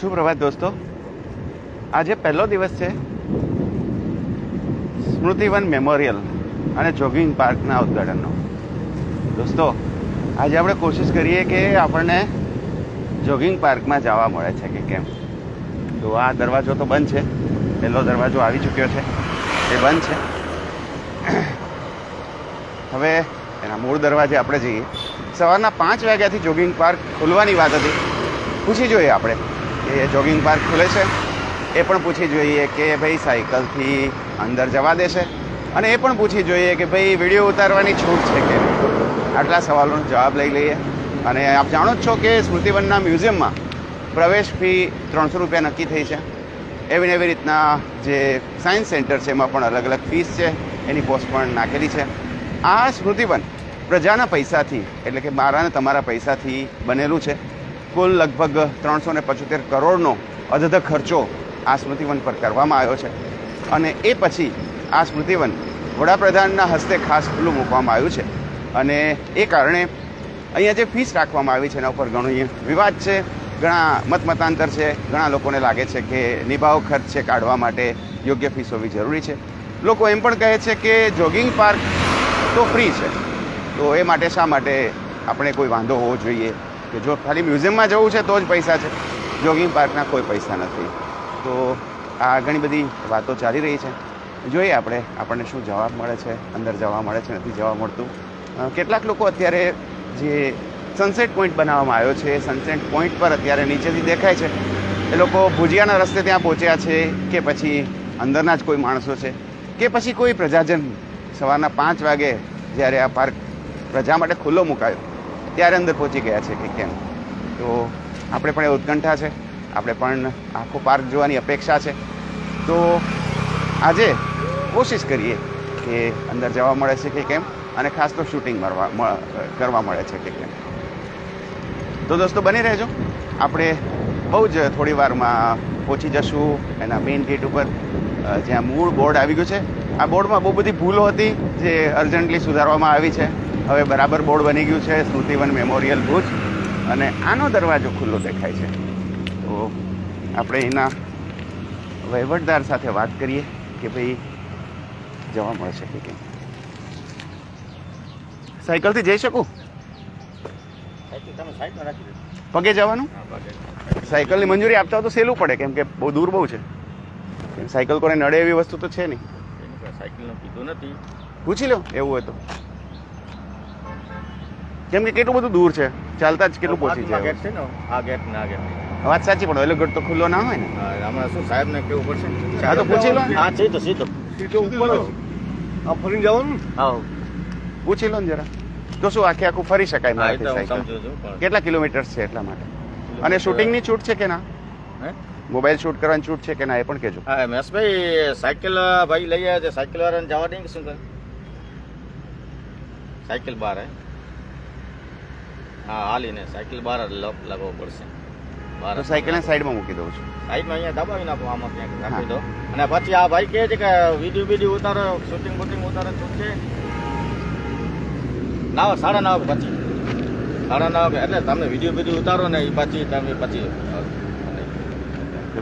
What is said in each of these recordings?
સુપ્રભાત દોસ્તો? આજે પહેલો દિવસ છે સ્મૃતિવન મેમોરિયલ અને જોગિંગ પાર્કના ઉદ્ઘાટનનો. દોસ્તો, આજે આપણે કોશિશ કરીએ કે આપણને જોગિંગ પાર્કમાં જવા મળે છે કે કેમ? તો આ દરવાજો તો બંધ છે. પહેલો દરવાજો આવી ચૂક્યો છે. એ બંધ છે. હવે એના મૂળ દરવાજે આપણે જઈએ. સવારના પાંચ વાગ્યાથી જોગિંગ પાર્ક ખુલવાની વાત હતી. પૂછી જોઈએ આપણે. કે જોગિંગ પાર્ક ખુલે છે. એ પણ પૂછી જોઈએ કે ભાઈ સાયકલથી અંદર જવા દેશે અને એ પણ પૂછી જોઈએ કે ભાઈ વીડિયો ઉતારવાની છૂટ છે કે આટલા સવાલોનો જવાબ લઈ લઈએ. અને આપ જાણો જ છો કે સ્મૃતિવનના મ્યુઝિયમમાં પ્રવેશ ફી ત્રણસો રૂપિયા નક્કી થઈ છે. એવી એવી રીતના જે સાયન્સ સેન્ટર છે એમાં પણ અલગ અલગ ફીસ છે. એની પોસ્ટ પણ નાખેલી છે. આ સ્મૃતિવન પ્રજાના પૈસાથી, એટલે કે મારા અને તમારા પૈસાથી બનેલું છે. કુલ લગભગ ત્રણસો ને પચોતેર કરોડનો અધધ ખર્ચો આ સ્મૃતિવન પર કરવામાં આવ્યો છે. અને એ પછી આ સ્મૃતિવન વડાપ્રધાનના હસ્તે ખાસ ખુલ્લું મૂકવામાં આવ્યું છે. અને એ કારણે અહીંયા જે ફીસ રાખવામાં આવી છે એના ઉપર ઘણો વિવાદ છે, ઘણા મતમતાંતર છે, ઘણા લોકોને લાગે છે કે નિભાવ ખર્ચ છે કાઢવા માટે યોગ્ય ફીસ હોવી જરૂરી છે. લોકો એમ પણ કહે છે કે જોગિંગ પાર્ક તો ફ્રી છે. તો એ માટે શા માટે આપણે કોઈ વાંધો હોવો જોઈએ? કે જો ખાલી મ્યુઝિયમમાં જવું છે તો જ પૈસા છે. જોગિંગ પાર્કના કોઈ પૈસા નથી. તો આ ઘણી બધી વાતો ચાલી રહી છે. જોઈએ આપણે, આપણને શું જવાબ મળે છે, અંદર જવા મળે છે, નથી જવા મળતું. કેટલાક લોકો અત્યારે જે સનસેટ પોઈન્ટ બનાવવામાં આવ્યો છે સનસેટ પોઈન્ટ પર અત્યારે નીચેથી દેખાય છે. એ લોકો ભુજિયાના રસ્તે ત્યાં પહોંચ્યા છે કે પછી અંદરના જ કોઈ માણસો છે. કે પછી કોઈ પ્રજાજન સવારના પાંચ વાગે જ્યારે આ પાર્ક પ્રજા માટે ખુલ્લો મુકાયો. ત્યારે અંદર પહોંચી ગયા છે કે કેમ તો આપણે પણ એ ઉત્કંઠા છે. આપણે પણ આખો પાર્ક જોવાની અપેક્ષા છે. તો આજે કોશિશ કરીએ કે અંદર જવા મળે છે કે કેમ? અને ખાસ તો શૂટિંગ મારવા કરવા મળે છે કે કેમ? તો દોસ્તો બની રહેજો. આપણે બહુ જ થોડી વારમાં પહોંચી જશું એના મેઇન ગેટ ઉપર. જ્યાં મૂળ બોર્ડ આવી ગયું છે. આ બોર્ડમાં બહુ બધી ભૂલો હતી જે અર્જન્ટલી સુધારવામાં આવી છે. હવે બરાબર બોર્ડ બની ગયું છે સ્મૃતિવન મેમોરિયલ ભુજ. અને આનો દરવાજો ખુલ્લો દેખાય છે. તો આપણે એના વહીવટદાર સાથે વાત કરીએ કે ભાઈ જવા મળશે કે કેમ. સાયકલથી જઈ શકું? પગે જવાનું? સાયકલની મંજૂરી આપતા તો સહેલું પડે કેમ કે બહુ દૂર બહુ છે. સાયકલ કોને નડે એવી વસ્તુ તો છે નહીં. નથી. પૂછી લો એવું હોય તો. કેમ કે કેટલું બધું દૂર છે? ચાલતા જ કેટલું પહોંચી જાય ગેટ છે ને? આ ગેટ ને આ ગેટ વાત સાચી પણ ઓલો ગઢ તો ખુલ્લો ના હોય ને? હમણાં શું સાહેબ ને કેવું પડશે? હા, તો પૂછી લો હા છે તો સીધો. સીધો ઉપર. આ ફરીને જવાનું હા. પૂછી લો ને જરા. તો શું આખે આખું ફરી શકાય મારાથી સાયકલ? કેટલા કિલોમીટર્સ છે એટલા માટે? અને શૂટિંગની છૂટ છે કે ના? હે? મોબાઈલ શૂટ કરવાની છૂટ છે કે ના એ પણ કેજો હા મહેશભાઈ સાયકલ ભાઈ લઈ આવ્યા છે સાયકલ વાળાને જવા દે કે શું કરે? સાયકલ બહાર હે? હા હાલીને સાયકલ બહાર જ લોક લગાવવો પડશે. બહાર તો સાયકલને સાઈડમાં મૂકી દઉં છું. સાઈડમાં અહીંયા દબાવી નાખો આમાં ક્યાંક રાખી દો. અને પછી આ ભાઈ કહે છે કે વીડિયો વીડિયો ઉતારો શૂટિંગ બુટિંગ ઉતારો શું છે નાવ સાડા નવ પછી. સાડા નવ એટલે તમે વીડિયો વીડિયો ઉતારો ને એ પછી તમે પછી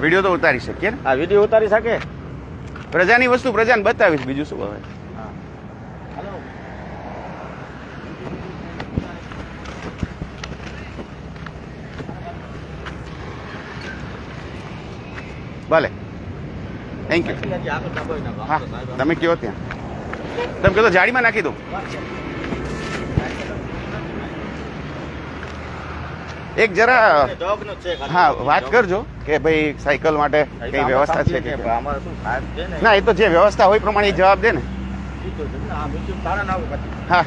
વીડિયો તો ઉતારી શકીએ ને. આ વીડિયો ઉતારી શકે. પ્રજાની વસ્તુ પ્રજાને બતાવીશ બીજું શું હવે હા હાલો ભલે. Thank you. હા તમે કયો ત્યાં? તમે કહો તો જાળીમાં નાખી દો. એક જરા. હા વાત કરજો કે ભાઈ સાયકલ માટે કઈ વ્યવસ્થા છે કે ને? એ તો જે વ્યવસ્થા હોય પ્રમાણે જવાબ દે ને. હા.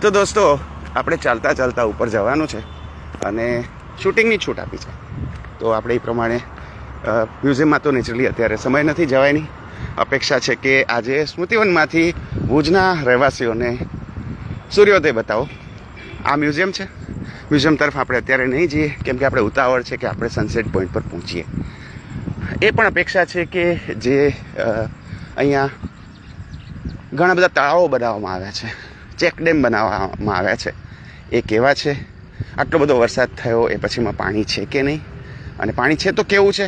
તો દોસ્તો આપણે ચાલતા ચાલતા ઉપર જવાનું છે અને શૂટિંગની છૂટ આપી છે. તો આપણે એ પ્રમાણે મ્યુઝિયમમાં તો નેચરલી અત્યારે સમય નથી જવાયની અપેક્ષા છે કે આજે સ્મૃતિવનમાંથી ભુજના રહેવાસીઓને સૂર્યોદય બતાવો. આ મ્યુઝિયમ છે. મ્યુઝિયમ તરફ આપણે અત્યારે નહીં જઈએ, કેમ કે આપણે ઉતાવળ છે કે આપણે સનસેટ પોઈન્ટ પર પહોંચીએ. એ પણ અપેક્ષા છે કે જે અહીંયા ઘણા બધા તળાવો બનાવવામાં આવ્યા છે. ચેક ડેમ બનાવવામાં આવ્યા છે. એ કેવા છે? આટલો બધો વરસાદ થયો, એ પછીમાં પાણી છે કે નહીં? અને પાણી છે તો કેવું છે?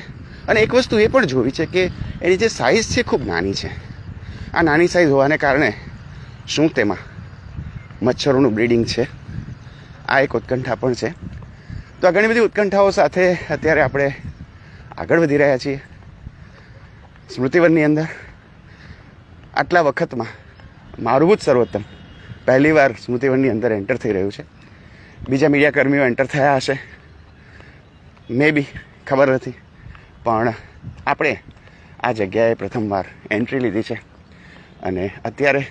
અને એક વસ્તુ એ પણ જોવી છે કે એની જે સાઇઝ છે ખૂબ નાની છે. આ નાની સાઇઝ હોવાને કારણે શું તેમાં મચ્છરોનું બ્રીડિંગ છે? આ એક ઉત્કંઠા પણ છે. તો આ ઘણી બધી ઉત્કંઠાઓ સાથે અત્યારે આપણે આગળ વધી રહ્યા છીએ. સ્મૃતિવનની અંદર આટલા વખતમાં મારું જ સર્વોત્તમ પહેલીવાર સ્મૃતિવનની અંદર એન્ટર થઈ રહ્યું છે. બીજા મીડિયા કર્મીઓ એન્ટર થયા હશે. મે બી ખબર નથી. પણ આપણે આ જગ્યાએ પ્રથમવાર એન્ટ્રી લીધી છે. અને અત્યારે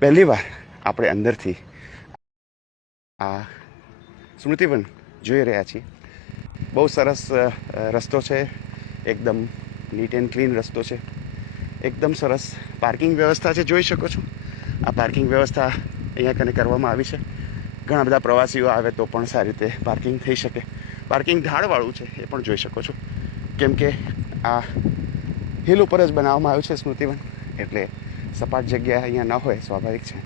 પહેલીવાર આપણે અંદરથી આ સ્મૃતિવન જોઈ રહ્યા છીએ. બહુ સરસ રસ્તો છે. એકદમ નીટ એન્ડ ક્લીન રસ્તો છે. એકદમ સરસ પાર્કિંગ વ્યવસ્થા છે. જોઈ શકો છો. આ પાર્કિંગ વ્યવસ્થા અહીંયા કને કરવામાં આવી છે. ઘણા બધા પ્રવાસીઓ આવે તો પણ સારી રીતે પાર્કિંગ થઈ શકે. પાર્કિંગ ઢાળવાળું છે, એ પણ જોઈ શકો છો. કેમ કે આ હિલ ઉપર જ બનાવવામાં આવ્યું છે સ્મૃતિવન. એટલે સપાટ જગ્યા અહીંયા ન હોય, સ્વાભાવિક છે.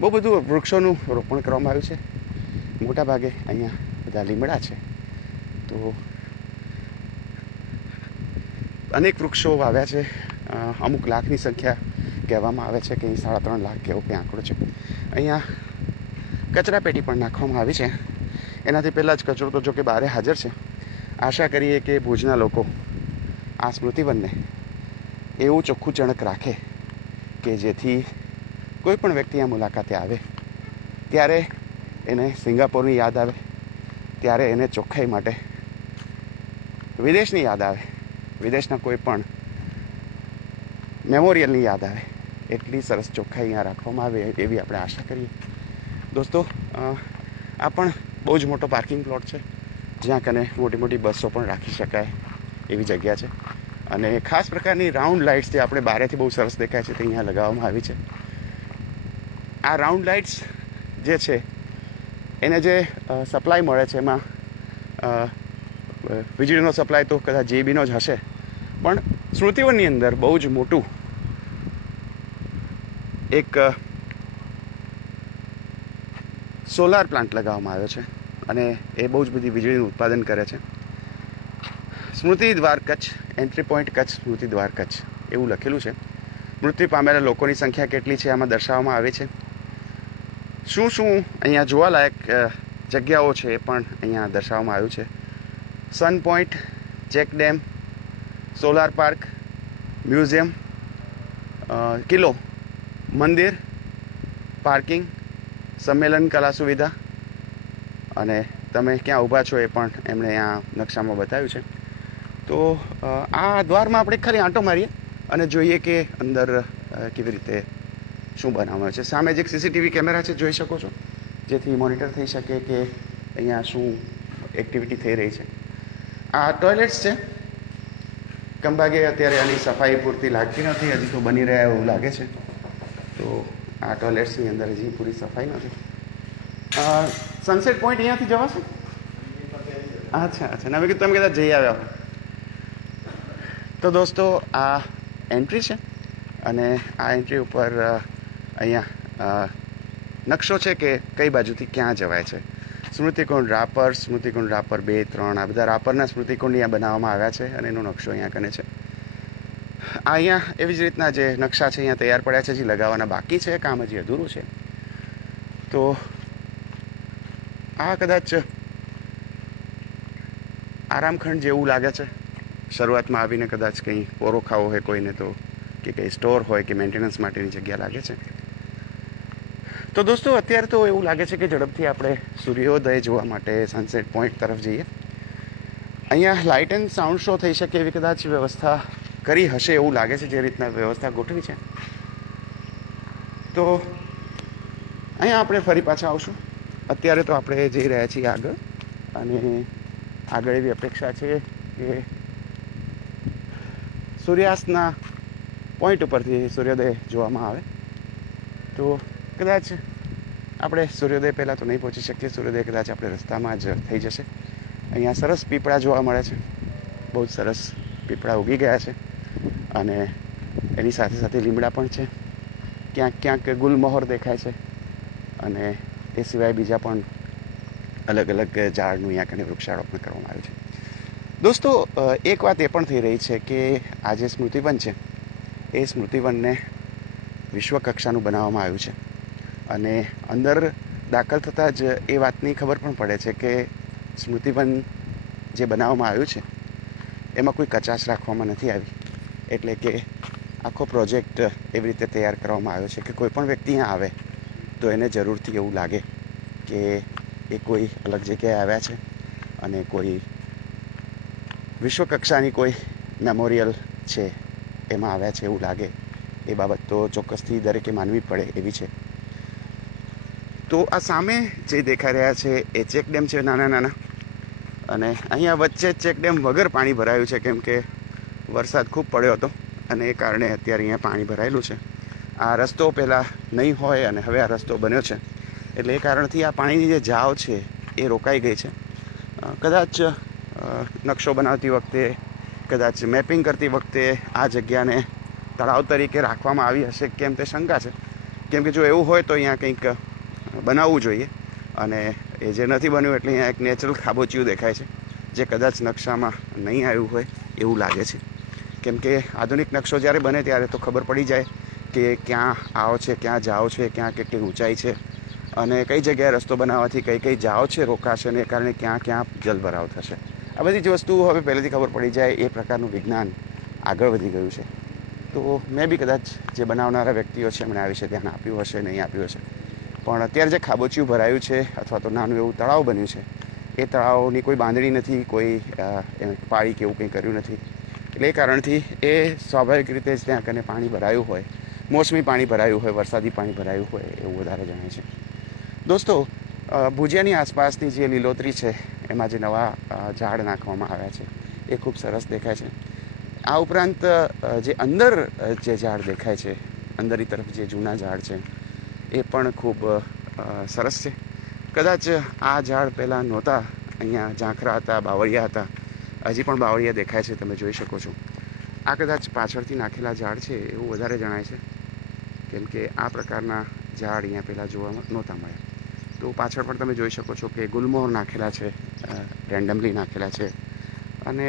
બહુ બધું વૃક્ષોનું રોપણ કરવામાં આવ્યું છે. મોટાભાગે અહીંયા બધા લીમડા છે. તો અનેક વૃક્ષો વાવ્યા છે. અમુક લાખની સંખ્યા કહેવામાં આવે છે કે અહીં સાડા ત્રણ લાખ કેવો કંઈ આંકડો છે. અહીંયા કચરા પેટી પણ નાખવામાં આવી છે. એનાથી પહેલાં જ કચરો તો જો કે બારે હાજર છે. આશા કરીએ કે ભુજના લોકો આ સ્મૃતિવનને એવું ચોખ્ખું ચણક રાખે કે જેથી કોઈ પણ વ્યક્તિ આ મુલાકાતે આવે. ત્યારે એને સિંગાપોરની યાદ આવે, ત્યારે એને ચોખ્ખાઈ માટે વિદેશની યાદ આવે, વિદેશના કોઈ પણ મેમોરિયલની યાદ આવે. એટલી સરસ ચોખ્ખાઈ અહીંયા રાખવામાં આવે એવી આપણે આશા કરીએ. દોસ્તો આ પણ બહુ જ મોટો પાર્કિંગ પ્લોટ છે, જ્યાં કને મોટી મોટી બસો પણ રાખી શકાય એવી જગ્યા છે. અને ખાસ પ્રકારની રાઉન્ડ લાઇટ્સ જે આપણે બારેથી બહુ સરસ દેખાય છે તે અહીંયા લગાવવામાં આવી છે. આ રાઉન્ડ લાઇટ્સ જે છે, એને જે સપ્લાય મળે છે એમાં વીજળીનો સપ્લાય તો કદાચ જેબીનો જ હશે, પણ સ્મૃતિવનની અંદર બહુ જ મોટું એક સોલાર પ્લાન્ટ લગાવવામાં આવ્યો છે અને એ બહુ જ બધી વીજળીનું ઉત્પાદન કરે છે. સ્મૃતિ દ્વાર કચ્છ એન્ટ્રી પોઈન્ટ કચ્છ, સ્મૃતિ દ્વાર કચ્છ એવું લખેલું છે. મૃત્યુ પામેલા લોકોની સંખ્યા કેટલી છે આમાં દર્શાવવામાં આવે છે. શું શું અહીંયા જોવાલાયક જગ્યાઓ છે એ પણ અહીંયા દર્શાવવામાં આવ્યું છે. Sun point check dam solar park museum કિલ્લો, મંદિર પાર્કિંગ સંમેલન, કલા સુવિધા અને તમે ક્યાં ઊભા છો એ પણ એમણે અહીંયા નકશામાં બતાવ્યું છે. તો આ દ્વારમાં આપણે ખાલી આંટો મારીએ અને જોઈએ કે અંદર કેવી રીતે શું બનાવવામાં છે. સામે જે સીસીટીવી કેમેરા છે, જોઈ શકો છો, જેથી મોનિટર થઈ શકે કે અહીંયા શું એક્ટિવિટી થઈ રહી છે. આ ટોયલેટ્સ છે. કંભાગે અત્યારે આની સફાઈ પૂરતી લાગતી નથી, હજી તો બની રહ્યા એવું લાગે છે. આ ટોયલેટ્સની અંદર હજી પૂરી સફાઈ નથી. સનસેટ પોઈન્ટ અહીંયાથી જવાશે? અચ્છા અચ્છા. ના કીધું તમે કદાચ જઈ આવ્યા તો દોસ્તો, આ એન્ટ્રી છે અને આ એન્ટ્રી ઉપર અહીંયા નકશો છે કે કઈ બાજુથી ક્યાં જવાય છે. સ્મૃતિકુંડ રાપર સ્મૃતિકુંડ રાપર બે, ત્રણ, આ બધા રાપરના સ્મૃતિકુંડ અહીંયા બનાવવામાં આવ્યા છે અને એનો નકશો અહીંયા કને છે. અહીંયા એવી જ રીતના જે નકશા છે, અહીંયા તૈયાર પડ્યા છે, જે લગાવવાના બાકી છે, કામ હજી અધૂરું છે. તો આ કદાચ આરામખંડ જેવું લાગે છે. શરૂઆતમાં આવીને કદાચ કંઈ પોરો ખાવો હોય કોઈને તો કે કંઈ સ્ટોર હોય કે મેન્ટેનન્સ માટેની જગ્યા લાગે છે. તો દોસ્તો, અત્યારે તો એવું લાગે છે કે ઝડપથી આપણે સૂર્યોદય જોવા માટે સનસેટ પોઈન્ટ તરફ જઈએ. અહીંયા લાઇટ એન્ડ સાઉન્ડ શો થઈ શકે એવી કદાચ વ્યવસ્થા કરી હશે એવું લાગે છે જે રીતના વ્યવસ્થા ગોઠવી છે? તો અહીંયા આપણે ફરી પાછા આવશું. અત્યારે તો આપણે જઈ રહ્યા છીએ આગળ. અને આગળ એવી અપેક્ષા છે કે સૂર્યાસ્તના પોઈન્ટ ઉપરથી સૂર્યોદય જોવામાં આવે. તો કદાચ આપણે સૂર્યોદય પહેલાં તો નહીં પહોંચી શકીએ. સૂર્યોદય કદાચ આપણે રસ્તામાં જ થઈ જશે. અહીંયા સરસ પીપળા જોવા મળે છે. બહુ જ સરસ પીપળા ઉગી ગયા છે. અને એની સાથે સાથે લીમડા પણ છે. ક્યાંક ક્યાંક ગુલમહોર દેખાય છે અને એ સિવાય બીજા પણ અલગ અલગ ઝાડનું અહીંયા કને વૃક્ષારોપણ કરવામાં આવ્યું છે. દોસ્તો એક વાત એ પણ થઈ રહી છે કે આ જે સ્મૃતિવન છે. એ સ્મૃતિવનને વિશ્વ કક્ષાનું બનાવવામાં આવ્યું છે. અને અંદર દાખલ થતાં જ એ વાતની ખબર પણ પડે છે કે સ્મૃતિવન જે બનાવવામાં આવ્યું છે, એમાં કોઈ કચાશ રાખવામાં નથી આવી. એટલે કે આખો પ્રોજેક્ટ એવી રીતે તૈયાર કરવામાં આવ્યો છે કે કોઈ પણ વ્યક્તિ અહીંયા આવે તો એને જરૂરથી એવું લાગે કે એ કોઈ અલગ જગ્યાએ આવ્યા છે અને કોઈ વિશ્વ કક્ષાની કોઈ મેમોરિયલ છે એમાં આવ્યા છે એવું લાગે. એ બાબત તો ચોક્કસથી દરેકે માનવી પડે એવી છે. તો આ સામે જે દેખાઈ રહ્યા છે એ ચેક ડેમ છે નાના નાના અને અહીંયા વચ્ચે ચેક ડેમ વગર પાણી ભરાયું છે કેમ કે વરસાદ ખૂબ પડ્યો હતો અને એ કારણે અત્યારે અહીંયા પાણી ભરાયેલું છે. આ રસ્તો પહેલાં નહીં હોય અને હવે આ રસ્તો બન્યો છે. એટલે એ કારણથી આ પાણીની જે જાવ છે એ રોકાઈ ગઈ છે. કદાચ નકશો બનાવતી વખતે, કદાચ મેપિંગ કરતી વખતે આ જગ્યાને તળાવ તરીકે રાખવામાં આવી હશે કેમ તે શંકા છે. કેમ કે જો એવું હોય તો અહીંયા કંઈક બનાવવું જોઈએ અને એ જે નથી બન્યું એટલે અહીંયા એક નેચરલ ખાબોચિયું દેખાય છે, જે કદાચ નકશામાં નહીં આવ્યું હોય એવું લાગે છે. કેમ કે આધુનિક નકશો જ્યારે બને ત્યારે તો ખબર પડી જાય કે ક્યાં આવો છે, ક્યાં જાઓ છે, ક્યાં કેટલી ઊંચાઈ છે. અને કઈ જગ્યાએ રસ્તો બનાવવાથી કઈ કઈ જાઓ છે રોકાશે અને એ કારણે ક્યાં ક્યાં જલભરાવ થશે. આ બધી જ વસ્તુઓ હવે પહેલેથી ખબર પડી જાય, એ પ્રકારનું વિજ્ઞાન આગળ વધી ગયું છે. તો મેં બી કદાચ જે બનાવનારા વ્યક્તિઓ છે, એમણે આ વિશે ધ્યાન આપ્યું હશે, નહીં આપ્યું હશે. પણ અત્યારે જે ખાબોચિયું ભરાયું છે, અથવા તો નાનું એવું તળાવ બન્યું છે, એ તળાવની કોઈ બાંધણી નથી, કોઈ પાળી કે એવું કંઈ કર્યું નથી. એટલે એ કારણથી એ સ્વાભાવિક રીતે જ ત્યાં કને પાણી ભરાયું હોય. મોસમી પાણી ભરાયું હોય, વરસાદી પાણી ભરાયું હોય એવું વધારે જણાય છે. દોસ્તો ભુજિયાની આસપાસની જે લીલોતરી છે, એમાં જે નવા ઝાડ નાખવામાં આવ્યા છે, એ ખૂબ સરસ દેખાય છે. આ ઉપરાંત જે અંદર જે ઝાડ દેખાય છે, અંદરની તરફ જે જૂના ઝાડ છે, એ પણ ખૂબ સરસ છે. કદાચ આ ઝાડ પહેલાં નહોતા, અહીંયા ઝાંખરા હતા, બાવળિયા હતા હજી પણ બાવળિયા દેખાય છે, તમે જોઈ શકો છો. આ કદાચ પાછળથી નાખેલા ઝાડ છે, એવું વધારે જણાય છે. કેમ કે આ પ્રકારના ઝાડ અહીંયા પહેલાં જોવા નહોતા મળ્યા. તો પાછળ પણ તમે જોઈ શકો છો કે ગુલમોહર નાખેલા છે રેન્ડમલી નાખેલા છે. અને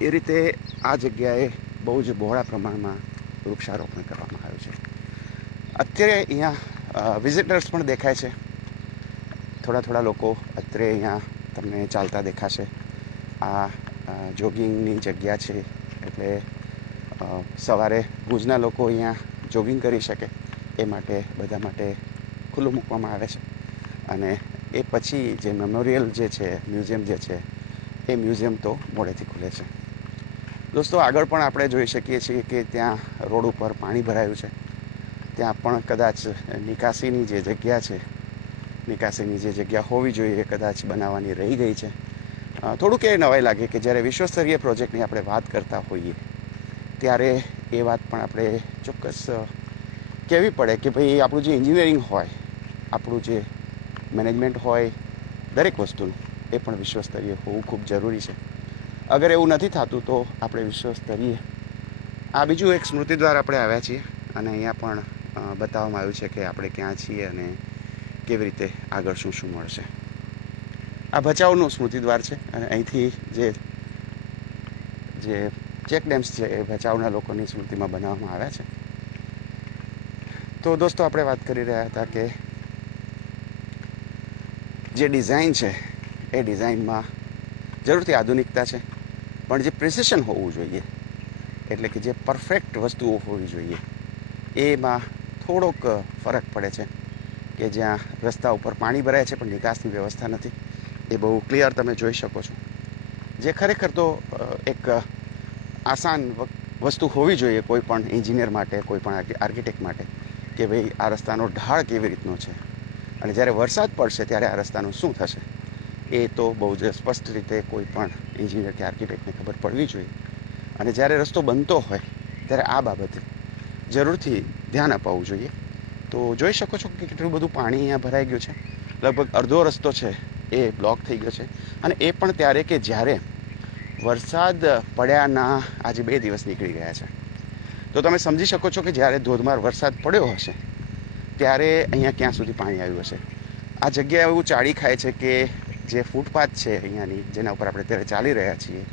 એ રીતે આ જગ્યાએ બહુ જ બહોળા પ્રમાણમાં વૃક્ષારોપણ કરવામાં આવ્યું છે. અત્યારે અહીંયા વિઝિટર્સ પણ દેખાય છે. થોડા થોડા લોકો અત્યારે અહીંયા તમને ચાલતા દેખાશે. આ જોગિંગની જગ્યા છે. એટલે સવારે ભુજના લોકો અહીંયા જોગિંગ કરી શકે. એ માટે, બધા માટે ખુલ્લું મૂકવામાં આવે છે. અને એ પછી જે મેમોરિયલ જે છે, મ્યુઝિયમ જે છે, એ મ્યુઝિયમ તો મોડેથી ખુલે છે. દોસ્તો, આગળ પણ આપણે જોઈ શકીએ છીએ કે ત્યાં રોડ ઉપર પાણી ભરાયું છે. ત્યાં પણ કદાચ નિકાસીની જે જગ્યા છે નિકાસીની જે જગ્યા હોવી જોઈએ કદાચ બનાવવાની રહી ગઈ છે. થોડુંક એ નવાઈ લાગે કે જ્યારે વિશ્વસ્તરીય પ્રોજેક્ટની આપણે વાત કરતા હોઈએ, ત્યારે એ વાત પણ આપણે ચોક્કસ કહેવી પડે કે ભાઈ આપણું જે એન્જિનિયરિંગ હોય, આપણું જે મેનેજમેન્ટ હોય, દરેક વસ્તુનું એ પણ વિશ્વસ્તરીય હોવું ખૂબ જરૂરી છે. અગર એવું નથી થતું તો આપણે વિશ્વસ્તરીય, આ બીજું એક સ્મૃતિ દ્વારા આપણે આવ્યા છીએ અને અહીંયા પણ બતાવવામાં આવ્યું છે કે આપણે ક્યાં છીએ અને કેવી રીતે આગળ શું શું મળશે? આ ભચાઉનું સ્મૃતિદ્વાર છે અને અહીંથી જે જે ચેક ડેમ્સ છે એ ભચાઉના લોકોની સ્મૃતિમાં બનાવવામાં આવ્યા છે. તો દોસ્તો, આપણે વાત કરી રહ્યા હતા કે જે ડિઝાઇન છે એ ડિઝાઇનમાં જરૂરથી આધુનિકતા છે, પણ જે પ્રિસિશન હોવું જોઈએ, એટલે કે જે પરફેક્ટ વસ્તુઓ હોવી જોઈએ, એમાં થોડોક ફરક પડે છે કે જ્યાં રસ્તા ઉપર પાણી ભરાય છે, પણ નિકાસની વ્યવસ્થા નથી. એ બહુ ક્લિયર તમે જોઈ શકો છો. જે ખરેખર તો એક આસાન વસ્તુ હોવી જોઈએ કોઈ પણ એન્જિનિયર માટે, કોઈ પણ આર્કિટેક્ટ માટે, કે ભાઈ આ રસ્તાનો ઢાળ કેવી રીતનો છે? અને જ્યારે વરસાદ પડશે ત્યારે આ રસ્તાનું શું થશે? એ તો બહુ જ સ્પષ્ટ રીતે કોઈ પણ એન્જિનિયર કે આર્કિટેક્ટને ખબર પડવી જોઈએ. અને જ્યારે રસ્તો બનતો હોય, ત્યારે આ બાબતે જરૂરથી ધ્યાન અપાવવું જોઈએ. તો જોઈ શકો છો કે કેટલું બધું પાણી અહીંયા ભરાઈ ગયું છે. લગભગ અડધો રસ્તો છે એ બ્લોક થઈ ગયો છે. અને એ પણ ત્યારે કે જ્યારે વરસાદ પડ્યાના આજે બે દિવસ નીકળી ગયા છે. તો તમે સમજી શકો છો કે જ્યારે ધોધમાર વરસાદ પડ્યો હશે, ત્યારે અહીંયા ક્યાં સુધી પાણી આવ્યું હશે? આ જગ્યા એવું ચાળી ખાય છે કે જે ફૂટપાથ છે અહીંયાની, જેના ઉપર આપણે અત્યારે ચાલી રહ્યા છીએ,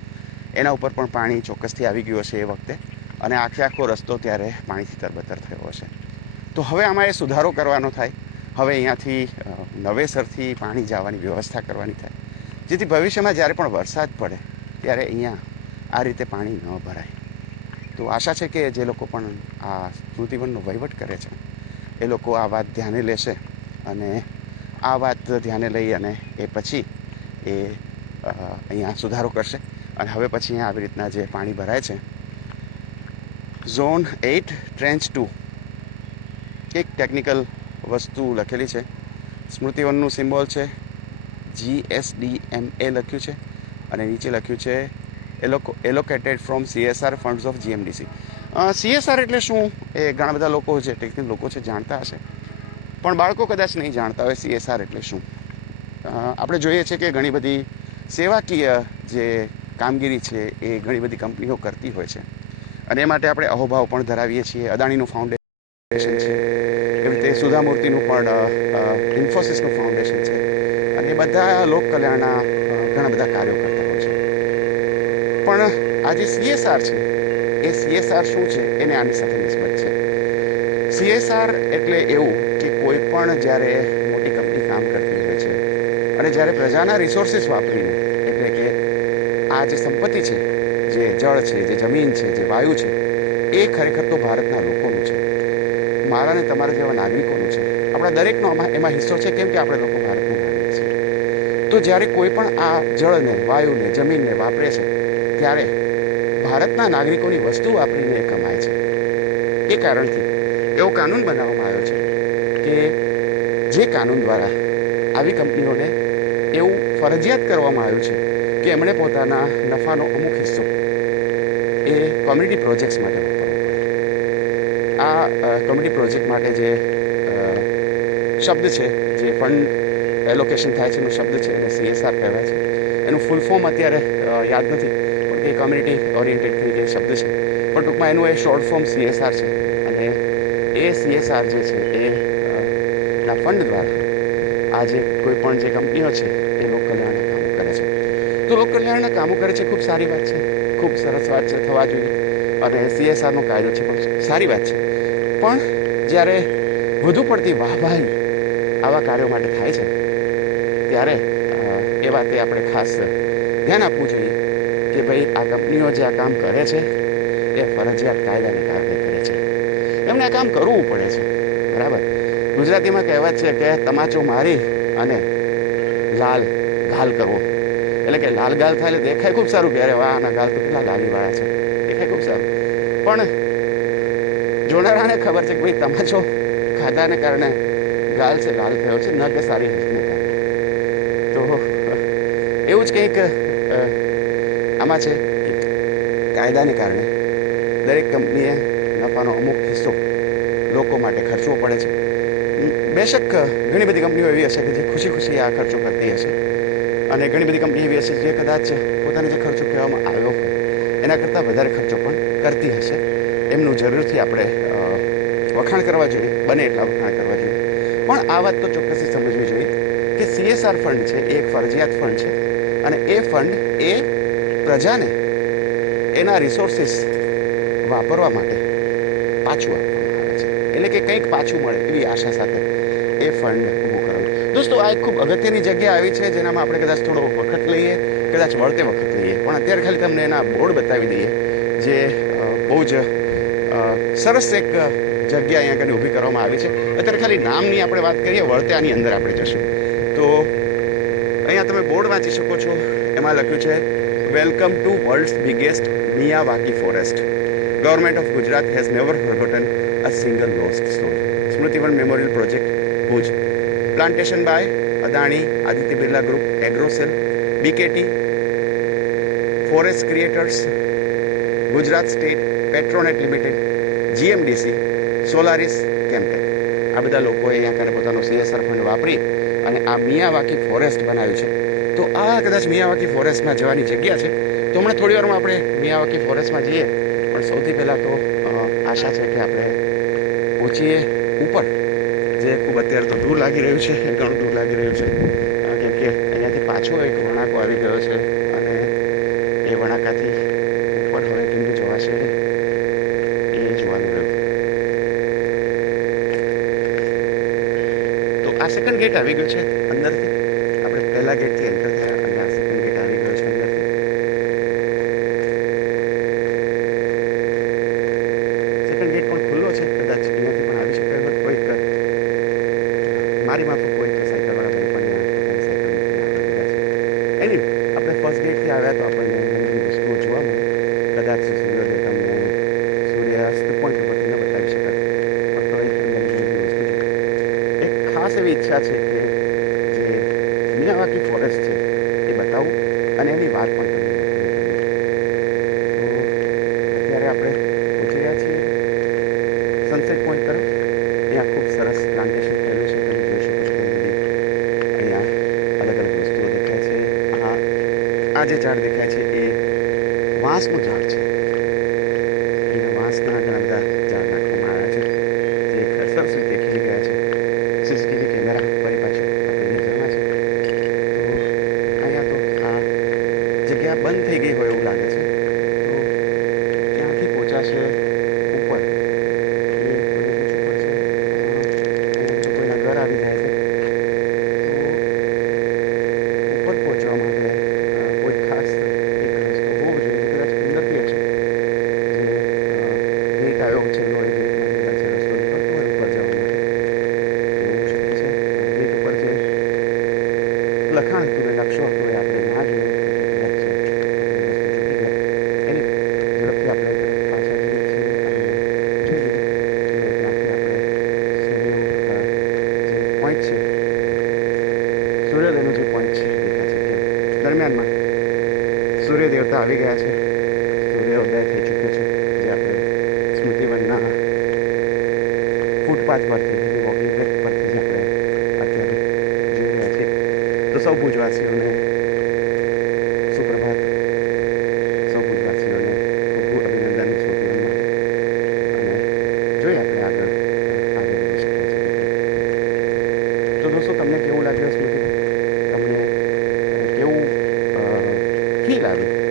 એના ઉપર પણ પાણી ચોક્કસથી આવી ગયું હશે એ વખતે. અને આખે આખો રસ્તો ત્યારે પાણીથી તરબતર થયો હશે. તો હવે આમાં એ સુધારો કરવાનો થાય. હવે અહીંયાથી નવેસરથી પાણી જવાની વ્યવસ્થા કરવાની થાય. જેથી ભવિષ્યમાં જ્યારે પણ વરસાદ પડે, ત્યારે અહીંયા આ રીતે પાણી ન ભરાય. તો આશા છે કે જે લોકો પણ આ સ્મૃતિવનનો વહીવટ કરે છે, એ લોકો આ વાત ધ્યાને લેશે અને આ વાત ધ્યાને લઈ અને એ પછી એ અહીંયા સુધારો કરશે. અને હવે પછી અહીંયા આવી રીતના જે પાણી ભરાય છે, ઝોન એઇટ, ટ્રેન્ચ ટુ. એક ટેકનિકલ વસ્તુ લખેલી છે. સ્મૃતિવનનું સિમ્બોલ છે. જી એસ ડી એમ એ લખ્યું છે અને નીચે લખ્યું છે એલોકો allocated from CSR funds of GMDC CSR એટલે શું? એ ઘણા બધા લોકો છે ટેકનિક લોકો છે જાણતા હશે. પણ બાળકો કદાચ નહીં જાણતા હોય સીએસઆર એટલે શું. આપણે જોઈએ છે કે ઘણી બધી સેવાકીય જે કામગીરી છે એ ઘણી બધી કંપનીઓ કરતી હોય છે. અને એ માટે આપણે અહોભાવ પણ ધરાવીએ છીએ. અદાણીનું ફાઉન્ડેશન સુધામૂર્તિનું પણ ઇન્ફોસિસનું ફાઉન્ડેશન છે. અને એ બધા લોક કલ્યાણના ઘણા બધા કાર્યો કરતા હોય છે. પણ આ જે સીએસઆર છે. એ સીએસઆર શું છે? એને આની સાથે નિસ્બત છે. સીએસઆર એટલે એવું કે કોઈ પણ જ્યારે મોટી કંપની કામ કરતી હોય છે અને જ્યારે પ્રજાના રિસોર્સિસ વાપરીને, એટલે કે આ જે સંપત્તિ છે, જે જળ છે, જે જમીન છે, જે વાયુ છે, એ ખરેખર તો ભારતના લોકોનું છે. મારા અને તમારા જેવા નાગરિકોનું છે. આપણા દરેકનો આમાં એમાં હિસ્સો છે કેમ કે આપણે લોકો ભારતના નાગરિક છીએ. તો જ્યારે કોઈ પણ આ જળને, વાયુને, જમીનને વાપરે છે, ત્યારે ભારતના નાગરિકોની વસ્તુ વાપરીને કમાય છે. એ કારણથી એવો કાનૂન બનાવવામાં આવ્યો છે કે જે કાનૂન દ્વારા આવી કંપનીઓને એવું ફરજિયાત કરવામાં આવ્યું છે કે એમણે પોતાના નફાનો અમુક હિસ્સો એ કોમ્યુનિટી પ્રોજેક્ટ્સ માટે કોમ્યુનિટી પ્રોજેક્ટ માટે જે શબ્દ છે, જે ફંડ એલોકેશન થાય છે, એનો શબ્દ છે, એને સીએસઆર કહેવાય છે. એનું ફૂલ ફોર્મ અત્યારે યાદ નથી, પણ એ કોમ્યુનિટી ઓરિએન્ટેડ થઈ જે શબ્દ છે. પણ ટૂંકમાં એનું એ શોર્ટ ફોર્મ સીએસઆર છે. અને એ સીએસઆર જે છે, એ ના ફંડ દ્વારા આ જે કોઈ પણ જે કંપનીઓ છે, એ લોક કલ્યાણના કામો કરે છે. તો લોક કલ્યાણના કામો કરે છે, ખૂબ સારી વાત છે. ખૂબ સરસ વાત છે, થવા જોઈએ. અને સીએસઆરનો કાયદો છે, પણ સારી વાત છે. પણ જ્યારે વધુ પડતી વાહવાહી આવા કાર્યો માટે થાય છે, ત્યારે એ વાતે આપણે ખાસ ધ્યાન આપવું જોઈએ કે ભાઈ આ કંપનીઓ જે આ કામ કરે છે, એ ફરજિયાત કાયદાને કારણે કરે છે. એમને આ કામ કરવું પડે છે, બરાબર? ગુજરાતીમાં કહેવત છે કે તમાચો મારી અને લાલ ગાલ કરવો. એટલે કે લાલ ગાલ થાય એટલે દેખાય ખૂબ સારું, કે અરે વાહ, આના ગાલ તો કેટલા ગાલીવાળા છે. દેખાય ખૂબ સારું. પણ જોનારાને ખબર છે કે ભાઈ તમાચો ખાધાને કારણે ગાલ છે, લાલ થયો છે ન કે સારી તો એવું જ કંઈક આમાં છે. કાયદાને કારણે દરેક કંપનીએ નફાનો અમુક હિસ્સો લોકો માટે ખર્ચવો પડે છે. બેશક ઘણી બધી કંપનીઓ એવી હશે કે જે ખુશી ખુશી આ ખર્ચો કરતી હશે. અને ઘણી બધી કંપની એવી હશે જે કદાચ પોતાને જે ખર્ચો કહેવામાં આવ્યો હોય, એના કરતાં વધારે ખર્ચો પણ કરતી હશે. એમનું જરૂરથી આપણે વખાણ કરવા જોઈએ, બને એટલા વખાણ કરવા જોઈએ. પણ આ વાત તો ચોક્કસથી સમજવી જોઈએ કે સીએસઆર ફંડ છે, એ એક ફરજિયાત ફંડ છે અને એ ફંડ એ પ્રજાને એના રિસોર્સિસ વાપરવા માટે પાછું આવે છે. એટલે કે કંઈક પાછું મળે એવી આશા સાથે એ ફંડ ઊભું કરવું દોસ્તો, આ એક ખૂબ અગત્યની જગ્યા આવી છે, જેનામાં આપણે કદાચ થોડો વખત લઈએ, કદાચ વળતે વખત લઈએ. પણ અત્યારે ખાલી તમને એના બોર્ડ બતાવી દઈએ, જે બહુ જ સરસ એક જગ્યા અહીંયા આગળ ઊભી કરવામાં આવી છે. અત્યારે ખાલી નામની આપણે વાત કરીએ વળતે આની અંદર આપણે જશું. તો અહીંયા તમે બોર્ડ વાંચી શકો છો. એમાં લખ્યું છે welcome to world's biggest Miyawaki forest government of Gujarat has never forgotten a single lost store Smritivan memorial project Bhuj. Plantation by Adani Aditya Birla group Agrocel BKT forest creators Gujarat state Petronet limited GMDC, Solaris campaign આ બધા લોકોએ અહીંયા આગળ પોતાનો CSR fund વાપરી અને આ Miyawaki forest બનાવ્યું છે. તો આ કદાચ મિયાવાકી ફોરેસ્ટમાં જવાની જગ્યા છે. તો હમણાં થોડી વારમાં આપણે મિયાવાકી ફોરેસ્ટમાં જઈએ. પણ સૌથી પહેલાં તો આશા છે કે આપણે પહોંચીએ ઉપર. જે ખૂબ અત્યારે તો દૂર લાગી રહ્યું છે, ઘણું દૂર લાગી રહ્યું છે. કેમ કે અહીંયાથી પાછો એક વણાકો આવી ગયો છે અને એ વણાકાથી આ સેકન્ડ ગેટ આવી ગયું છે. અંદર આ જે ઝાડ દેખાય છે. એ વાંસનું ઝાડ છે. la canto della sua creatura. શું તમને કેવું લાગ્યું સ્મૃતિ તમને કેવું ફીલ આવ્યું